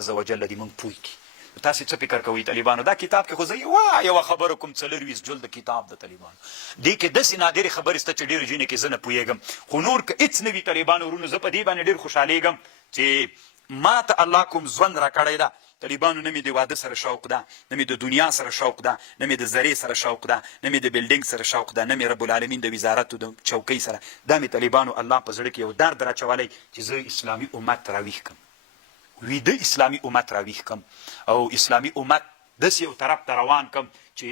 عز وجل دې موږ پوه کړي. تاسې څه فکر کوئ طالبانو دا کتاب کې خو زه یوه خبره کوم 24 جلده کتاب د طالبانو دې کې داسې نادرې خبرې شته چې ډېرو ځینې کې زه نه پوهېږم خو نور که هېڅ نه وي طالبانو ورونو زه په دې باندې ډېر خوشحالېږم چې ما ته الله کوم ژوند را کړی ده. طالبانو نه مې د واده سره شوق ده، نه مې د دنیا سره شوق ده، نه مې د زرې سره شوق ده، نه مې د بلډینګ سره شوق ده، نه مې رب العالمین د وزارت د چوکۍ سره. دا مې طالبانو الله په زړه کې یو درد راچولی چې زه اسلامي امت راویښ کړم، ویده اسلامي امت راویښ کړم او اسلامي امت داسې یو طرف ته روان کړم چې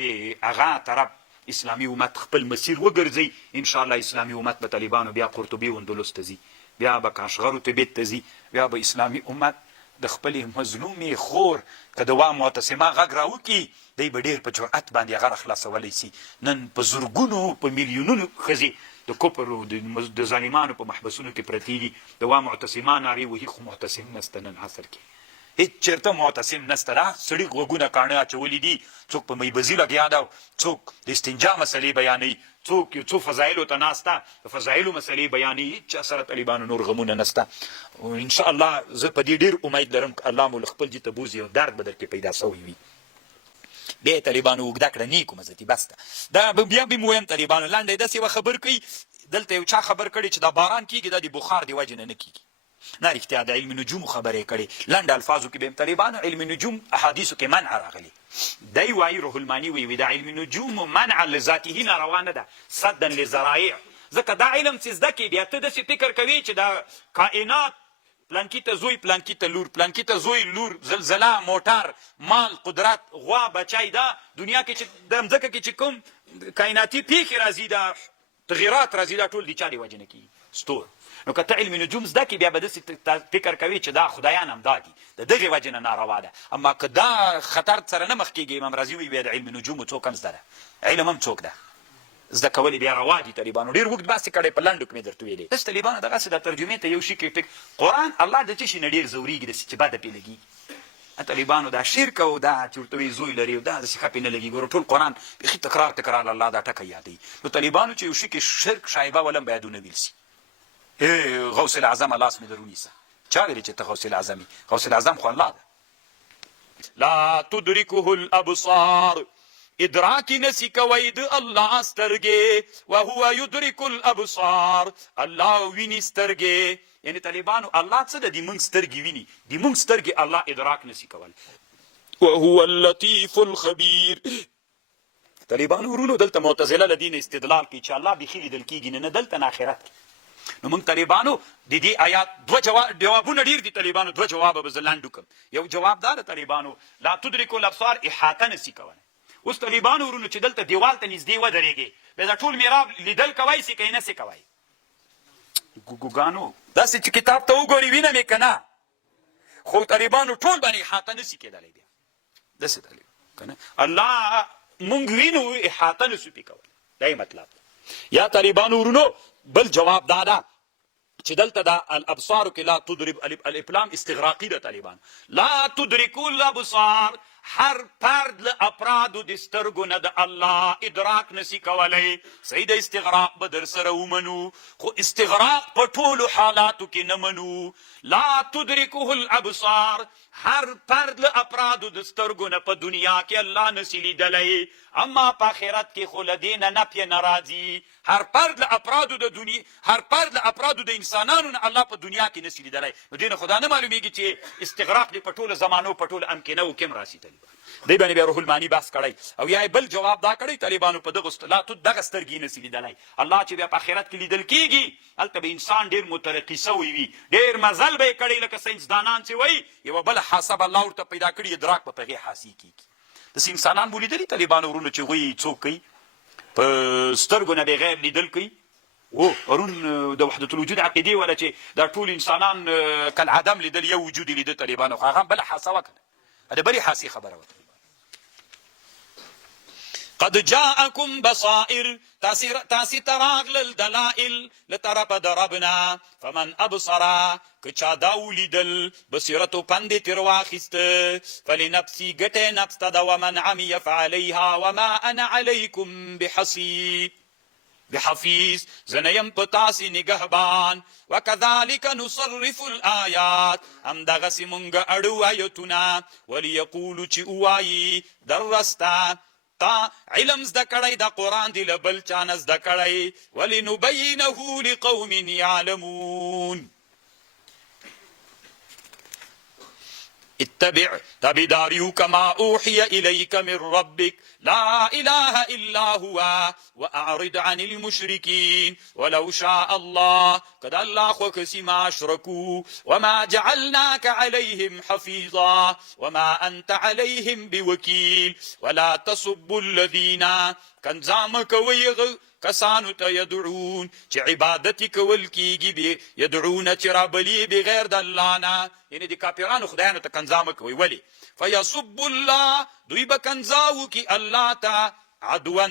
هغه طرف اسلامي امت خپل مسیر وګرځي. انشاءالله اسلامي امت به طالبانو بیا قرطبي و اندلس ته ځي، بیا به کاشغرو تبت ته ځي، بیا به اسلامي امت د خپلې مظلومې خور که د وا معتصمه غږ راوکړي دی به ډېر په جرأت باندې هغه راخلاصولی سي. نن په زرګونو په میلیونونو ښځې د کفر او د ظالمانو په محبسونو کې پرتې دي. د وا معتصما نارې وهي خو معتصم نسته نن عصر کې، هېڅ چېرته معتصم نسته. دا سړي غوږونه کاڼه اچولي دي، څوک په میبزي لګیا ده، څوک د استنجا مسلې بیانوي، څوک یو څو فضایلو ته ناسته د فضایلو مسلې بیانوي. هېڅ چا سره طالبانو نور غمونه نسته. انشاءالله زه په دې ډېر امید لرم که الله مو له خپل جي ته بوځي او درد به در کې پیدا سوی وي. بیا یې طالبانو اوږده کړه نیکو مزتي بس ده. دا بیا به م ویم طالبانو لنډه یې داسې یوه خبر کوي، دلته یو چا خبر کړی چې دا باران کېږي دا د بخار د وجې نه کېږي. نه رښتیا د علم نجومو خبرې کړې. لنډ الفاظو کې به یم طالبانو علم نجوم احادیثو کې منع راغلي. دی وایي روح الماني وایي د علم نجوم منع لذاته ناروا نه ده، صدا لذرایع. ځکه دا علم چې زده کړې بیا ته داسې فکر کوي چې دا کائنات پلانکي ته زوی پلانکي ته لور، پلانکي ته زوی لور، زلزله، موټر، مال، قدرت، غوا، بچی، دا دنیا کې چې د مځکه کې چې کوم کائناتي پیښې راځي، دا تغیرات راځي، دا ټول د چا د وجې نه کېږي؟ ستور. نو که ته علم نجوم زده کړې بیا به داسې فکر کوي چې دا خدایان هم دا دي، د دغې وجې نه ناروا ده. اما که دا خطر سره نه مخ کېږي، امام رازي وایي بیا د علم نجومو څوک هم زده ده، علم هم څوک ده زده کولی بیا روا دي. طالبانو ډېر اوږد بحث یې کړی، په لنډو کې مې درته ویلې. داسې طالبانو دغسې د ترجمې ته یو شي کې قرآن الله د څه شي نه ډېر ځورېږي داسې چې بده پرې لګېږي. طالبانو دا شرک او دا چې ورته وایي زوی لري او دا داسې ښه پرې نه لګېږي. ګوره ټول قرآن بیخي تکرار تکرار الله دا ټکی یادوي. نو طالبانو چې یو شي کې شرک شایبه ولم باید ونه ویل سي. غوث العظم لاس مې در ونیسه. چا ویلې چې ته غوث العظم یې؟ غوث العظم خو الله ده. لا تدرکه الابصار، ادراکی نسی کوي د الله سترګې، وهو يدرك الابصار، الله ویني سترګې. یعنی طالبانو الله څه ده؟ د موږ سترګې ویني، د موږ سترګې الله ادراک نسی کولی. وهو اللطیف الخبیر. طالبانو ورونو دلته معتزله له دې نه استدلال کوي چې الله بیخي لیدل کېږي نه دلته نه آخرت کې. نو موږ طالبانو د دې آیات دوه جوابونه ډېر دي طالبانو، دوه جوابه به زه لنډ وکړم. یو جواب دا ده طالبانو لا تدرک الابصار احاطه نسی کولی. اوس طالبانو ورونو چې دلته دیوال ته نږدې ودرېږي بیا دا ټول میراب لیدل کوی سي که یې نه سي کوی؟ ګوګانو داسې چې کتاب ته وګوري وینم یې که نه، خو طالبانو ټول باندې احاطه نه سي کېدلی. بیا داسې طالب که نه الله مونږ وینو احاطه نه سو پې کولی. دا یې مطلب. یا طالبانو ورونو بل جواب دا ده چې دلته دا الابصارو کې لا تدرب الافلام استغراقي ده. طالبان لا تدرکو الابصار، هر فرد له افرادو د سترګو نه د الله ادراک نسی کولی. صحیح د استغراق به در سره ومنو، خو استغراق په ټولو حالاتو کې نه منو. لا تدرکه الابصار، هر فرد له افرادو د سترګو نه په دنیا کې الله نسی لیدلی، اما په آخرت کې خو له دې نه نفی نه راځي. هر فرد له افرادو د دنیا، هر فرد له افرادو د انسانانو نه الله په دنیا کې نسی لیدلی. نو دې نه خو دا نه معلومیږي چې استغراق دې په ټولو زمانو په ټولو امکنو کې هم راسي. طالبان دی باندې بیا روح الماني بحث کړی او یا بل جواب دا کړی طالبانو په دغه اصطلاحاتو دغه سترګې نسی لیدلی. الله چې بیا په آخرت کې لیدل کېږي هلته به انسان ډېر مترقي سوی وي، ډېر مزل به یې کړی لکه ساینسدانان چې وایي یوه بله حاسب الله ورته پیدا کړي، ادراک به په هغې حاصل کېږي. داسې انسانان مو لیدلي طالبانو ورونو چې هغوی څوک کوي په سترګو نه بغیر لیدل کوي. هرون د وحدت الوجود عقیدې ولا چې دا ټول انسانان کالعدم لیدل یو وجود یې لیده طالبانو، خو هغه هم بله حاسه وکړه. دا بلې حاسې خبره وه. قد جاءکم بصائر، تاسې ته راغلل دلائل له طرفه د ربنا. فمن ابصره، که چا دا ولیدل بصیرت و پند یې ترې واخیسته، فلنفسي ګټه یې نفس ته ده، ومن عمي فعلیها وما انا علیکم بحصیب. بحفیظ زنیم پتاسی نگهبان وکذالک نصرف الآیات هم دغسی منگ اڑو آیتنا ولیقولو چی اوائی درستا تا علم زده کړی د قرآن دی لبل چانه زده کړی ولنبینه لقوم یعلمون اتبع تابعداریو کما اوحی الیک من ربک لا اله الا هو واعرض عن المشرکین ولو شاء الله قد الله خو کسی ما اشرکو وما جعلناك عليهم حفيظا وما انت عليهم بوکیل ولا تصبوا الذين کنزام کوي کسانو ته یدعون چې عبادت کول کیږي به یدعون چې رابلی بغیر د الله نه یعنی د کافرانو خدایانو ته کنزام کوي ولی فیصب الله دوی به کنزاو کی الله ته عدوا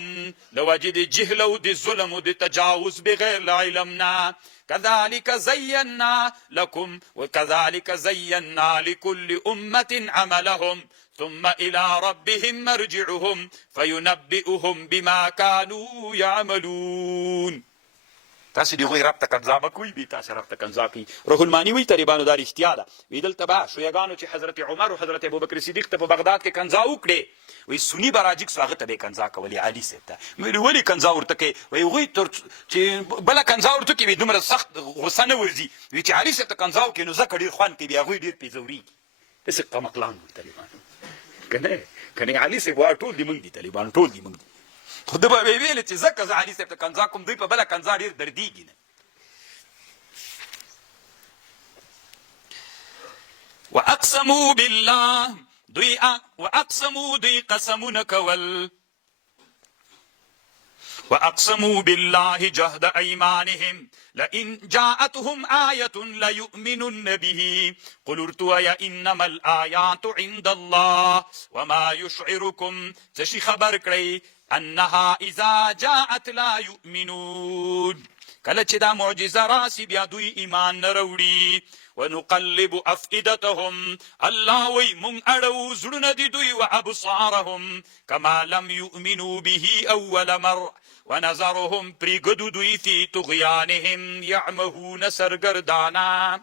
لوجد جهل او د ظلم او د تجاوز بغیر علمنا كذلك زينا لكم وكذلك زينا لكل أمة عملهم ثم إلى ربهم مرجعهم فينبئهم بما كانوا يعملون تاسو دی غوی رب تکنزا کوي به تاسو رب تکنزا کوي روح المانی وی طالبانو دار اختیار وی دل تبا شویگانو چې حضرت عمر او حضرت ابوبکر صدیق ته په بغداد کې کنزا وکړي وی سنی براجک سواغت به کنزا کولی علی سیته مې ولی کنزا ورته کوي وی غوی تر چې بل کنزا ورته کوي دومره سخت غوسه نه ورځي وی چې علی سیته کنزا کوي نو زکه ډیر خوان کوي بیا غوی ډیر پیزوري دسه قمقلان طالبان کنه علی سی وا ټول دی مونږ دي طالبان ټول دی مونږ خود به ویل چې زکه ز علی صاحب ته کنزا کوم دوی په بل کنزا ډیر دردیږي نه واقسموا بالله دوی واقسموا دوی قسمون کول واقسموا بالله جهد ايمانهم لئن جاءتهم آية ليؤمنن به قل ارتوى انما الآيات عند الله وما يشعركم تشي خبر کړی انها اذا جاءت لا يؤمنون کله چې دا معجزه راسي بیا دوی ایمان نه وروړي ونقلب افئدتهم الله وی مون اړو زړونه دي دوی وابصارهم كما لم يؤمنوا به اول مره ونظرهم پریګدو دوی فی طغیانهم یعمهون سرګردانا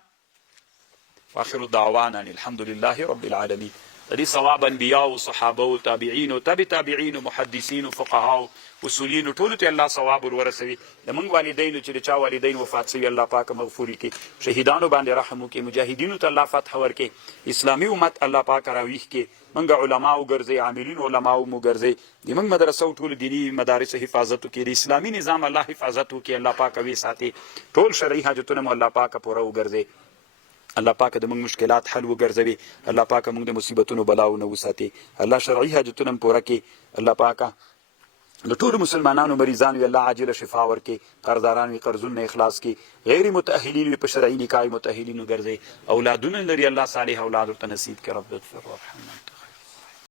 واخر دعوانا الحمد لله رب العالمين دې ثواب انبیاء او صحابه او تابعین او تبع تابعین او محدثین او فقها او اصولین ټول ته الله ثواب ورسوي د موږ والدین چې چا والدین وفات شوی الله پاک مغفور کړي شهیدانو باندې رحم وکړي مجاهدینو ته الله فتح ورکړي اسلامي امت الله پاک راويخ کړي موږ علما او ګرځي عاملین علما او مګرځي د موږ مدرسو ټول دینی مدارس حفاظت وکړي د اسلامي نظام الله حفاظت وکړي الله پاک وی ساتي ټول شرعي حاجتونه الله پاک پوره وګرځي الله پاک د موږ مشکلات حل وګرځوي الله پاک موږ د مصیبتونو بلاونو وساتي الله شرعي حاجتونه پوره کړي الله پاک د ټول مسلمانانو مریضان وی الله عاجل شفا ورکړي قرضداران وی قرضونه اخلاص کړي غیر متأهلین په شرعي نکاح متأهلین وګرځي اولادونه لري الله صالح اولاد ورته نصیب کړي رب اغفر وارحم